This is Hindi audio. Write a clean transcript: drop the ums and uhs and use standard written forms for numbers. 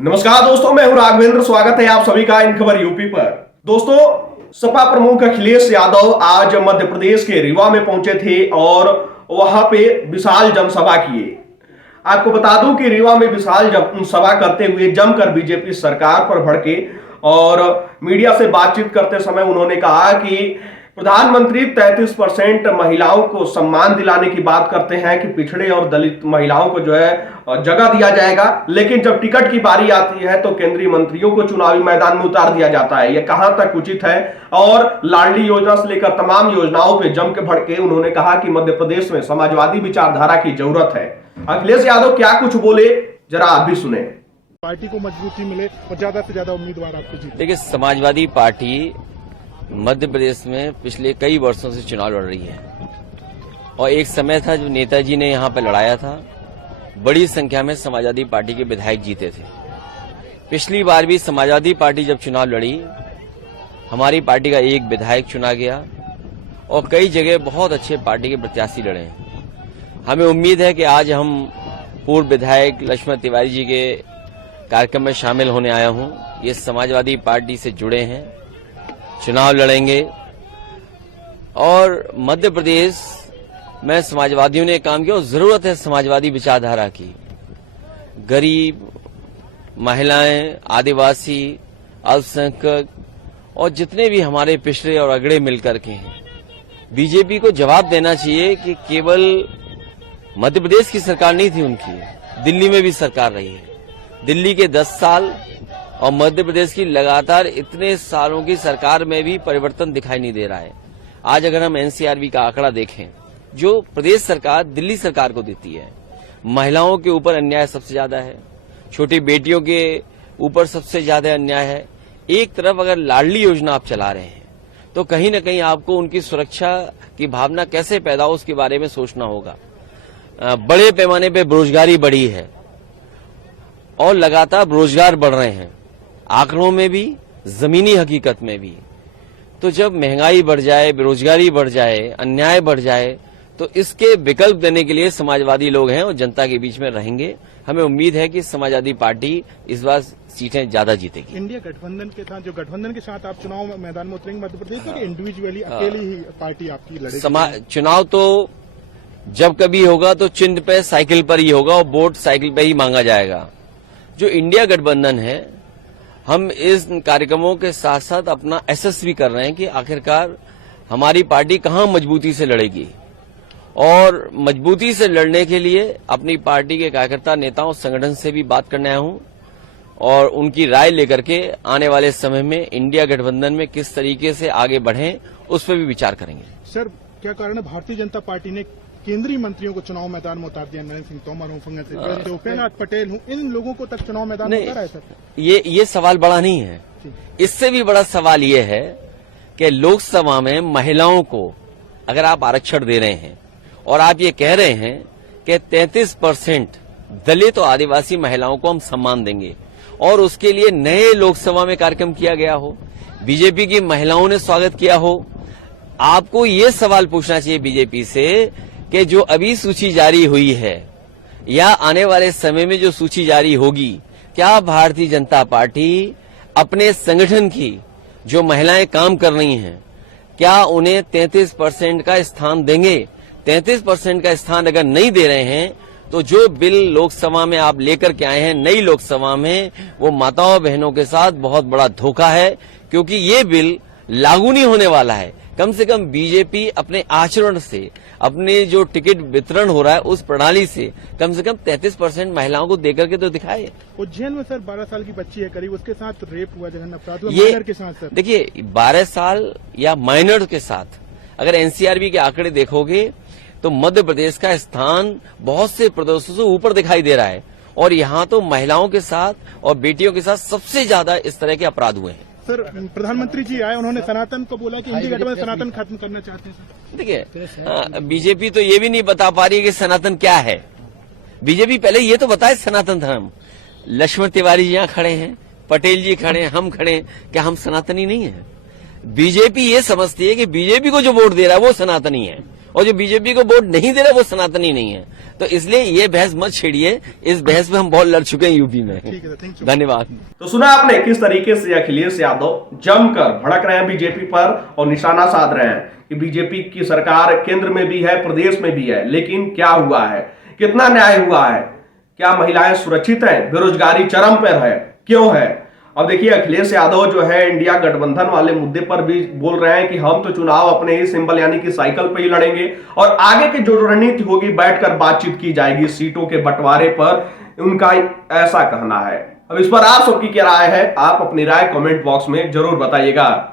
नमस्कार दोस्तों, मैं हूं राघवेंद्र। स्वागत है आप सभी का इन खबर यूपी पर। दोस्तों, सपा प्रमुख अखिलेश यादव आज मध्य प्रदेश के रीवा में पहुंचे थे और वहां पे विशाल जनसभा किए। आपको बता दूं कि रीवा में विशाल सभा करते हुए जमकर बीजेपी सरकार पर भड़के और मीडिया से बातचीत करते समय उन्होंने कहा कि प्रधानमंत्री 33% महिलाओं को सम्मान दिलाने की बात करते हैं कि पिछड़े और दलित महिलाओं को जो है जगह दिया जाएगा, लेकिन जब टिकट की बारी आती है तो केंद्रीय मंत्रियों को चुनावी मैदान में उतार दिया जाता है। यह कहां तक उचित है? और लाडली योजना से लेकर तमाम योजनाओं पे जम के भड़के उन्होंने कहा कि मध्य प्रदेश में समाजवादी विचारधारा की जरूरत है। अखिलेश यादव क्या कुछ बोले, जरा आप भी सुने। पार्टी को मजबूती मिले और ज्यादा से ज्यादा उम्मीदवार आपको जीते। देखिए, समाजवादी पार्टी मध्य प्रदेश में पिछले कई वर्षों से चुनाव लड़ रही है और एक समय था जो नेताजी ने यहां पर लड़ाया था। बड़ी संख्या में समाजवादी पार्टी के विधायक जीते थे। पिछली बार भी समाजवादी पार्टी जब चुनाव लड़ी, हमारी पार्टी का एक विधायक चुना गया और कई जगह बहुत अच्छे पार्टी के प्रत्याशी लड़े हैं। हमें उम्मीद है कि आज हम पूर्व विधायक लक्ष्मण तिवारी जी के कार्यक्रम में शामिल होने आया हूं। ये समाजवादी पार्टी से जुड़े हैं, चुनाव लड़ेंगे और मध्य प्रदेश में समाजवादियों ने काम किया और जरूरत है समाजवादी विचारधारा की। गरीब, महिलाएं, आदिवासी, अल्पसंख्यक और जितने भी हमारे पिछड़े और अगड़े मिलकर के हैं, बीजेपी को जवाब देना चाहिए कि केवल मध्य प्रदेश की सरकार नहीं थी उनकी, दिल्ली में भी सरकार रही है। दिल्ली के 10 साल और मध्य प्रदेश की लगातार इतने सालों की सरकार में भी परिवर्तन दिखाई नहीं दे रहा है। आज अगर हम एनसीआरबी का आंकड़ा देखें जो प्रदेश सरकार दिल्ली सरकार को देती है, महिलाओं के ऊपर अन्याय सबसे ज्यादा है, छोटी बेटियों के ऊपर सबसे ज्यादा अन्याय है। एक तरफ अगर लाडली योजना आप चला रहे हैं तो कहीं न कहीं आपको उनकी सुरक्षा की भावना कैसे पैदा हो उसके बारे में सोचना होगा। बड़े पैमाने पर बेरोजगारी बढ़ी है और लगातार बेरोजगार बढ़ रहे हैं, आंकड़ों में भी, जमीनी हकीकत में भी। तो जब महंगाई बढ़ जाए, बेरोजगारी बढ़ जाए, अन्याय बढ़ जाए, तो इसके विकल्प देने के लिए समाजवादी लोग हैं और जनता के बीच में रहेंगे। हमें उम्मीद है कि समाजवादी पार्टी इस बार सीटें ज्यादा जीतेगी। इंडिया गठबंधन के साथ, जो गठबंधन के साथ आप चुनाव मैदान में उतरेंगे मध्य प्रदेश में, इंडिविजुअली अकेली ही पार्टी आपकी लड़ेगी? चुनाव तो जब कभी होगा तो चिन्ह पे साइकिल पर ही होगा और वोट साइकिल पे ही मांगा जाएगा। जो इंडिया गठबंधन है, हम इस कार्यक्रमों के साथ साथ अपना एसेस भी कर रहे हैं कि आखिरकार हमारी पार्टी कहां मजबूती से लड़ेगी और मजबूती से लड़ने के लिए अपनी पार्टी के कार्यकर्ता, नेताओं, संगठन से भी बात करने आया हूं और उनकी राय लेकर के आने वाले समय में इंडिया गठबंधन में किस तरीके से आगे बढ़ें उस पर भी विचार करेंगे। सर, क्या कारण है भारतीय जनता पार्टी ने केंद्रीय मंत्रियों को चुनाव मैदान में उतार दिया? नरेंद्र सिंह तोमर हूं, उपेंद्र पटेल हूं, इन लोगों को तक चुनाव मैदान में उतारा है सर? ये सवाल बड़ा नहीं है। इससे भी बड़ा सवाल ये है कि लोकसभा में महिलाओं को अगर आप आरक्षण दे रहे हैं और आप ये कह रहे हैं कि 33% दलित और आदिवासी महिलाओं को हम सम्मान देंगे और उसके लिए नए लोकसभा में कार्यक्रम किया गया हो, बीजेपी की महिलाओं ने स्वागत किया हो, आपको ये सवाल पूछना चाहिए बीजेपी से कि जो अभी सूची जारी हुई है या आने वाले समय में जो सूची जारी होगी, क्या भारतीय जनता पार्टी अपने संगठन की जो महिलाएं काम कर रही हैं, क्या उन्हें 33% का स्थान देंगे? 33% का स्थान अगर नहीं दे रहे हैं तो जो बिल लोकसभा में आप लेकर के आए हैं नई लोकसभा में, वो माताओं बहनों के साथ बहुत बड़ा धोखा है, क्योंकि ये बिल लागू नहीं होने वाला है। कम से कम बीजेपी अपने आचरण से, अपने जो टिकट वितरण हो रहा है उस प्रणाली से कम 33% महिलाओं को देकर के तो दिखाए। उज्जैन में सर 12 साल की बच्ची है करीब, उसके साथ रेप हुआ, जघन्य अपराध हुआ माइनर के साथ। सर देखिए, 12 साल या माइनर के साथ अगर एनसीआरबी के आंकड़े देखोगे तो मध्य प्रदेश का स्थान बहुत से प्रदेशों से ऊपर दिखाई दे रहा है और यहाँ तो महिलाओं के साथ और बेटियों के साथ सबसे ज्यादा इस तरह के अपराध हुए हैं। सर, प्रधानमंत्री जी आए, उन्होंने सनातन को बोला कि इंडिया गठबंधन सनातन खत्म करना चाहते हैं। सर देखिए, बीजेपी तो ये भी नहीं बता पा रही है कि सनातन क्या है। बीजेपी पहले ये तो बताए सनातन धर्म। लक्ष्मण तिवारी जी यहाँ खड़े हैं, पटेल जी खड़े हैं, हम खड़े हैं, क्या हम सनातनी नहीं है? बीजेपी ये समझती है कि बीजेपी को जो वोट दे रहा है वो सनातनी है और जो बीजेपी को वोट नहीं दे रहा वो सनातनी नहीं है। तो इसलिए ये बहस मत छेड़िए, इस बहस में हम बहुत लड़ चुके हैं यूपी में। ठीक है, थैंक यू। धन्यवाद। तो सुना आपने किस तरीके से अखिलेश यादव जमकर भड़क रहे हैं बीजेपी पर और निशाना साध रहे हैं कि बीजेपी की सरकार केंद्र में भी है, प्रदेश में भी है, लेकिन क्या हुआ है, कितना न्याय हुआ है, क्या महिलाएं सुरक्षित हैं, बेरोजगारी चरम पर है, क्यों है। अब देखिए अखिलेश यादव जो है इंडिया गठबंधन वाले मुद्दे पर भी बोल रहे हैं कि हम तो चुनाव अपने ही सिंबल यानी कि साइकिल पे ही लड़ेंगे और आगे की जो रणनीति होगी बैठकर बातचीत की जाएगी सीटों के बंटवारे पर, उनका ऐसा कहना है। अब इस पर आप सबकी क्या राय है, आप अपनी राय कमेंट बॉक्स में जरूर बताइएगा।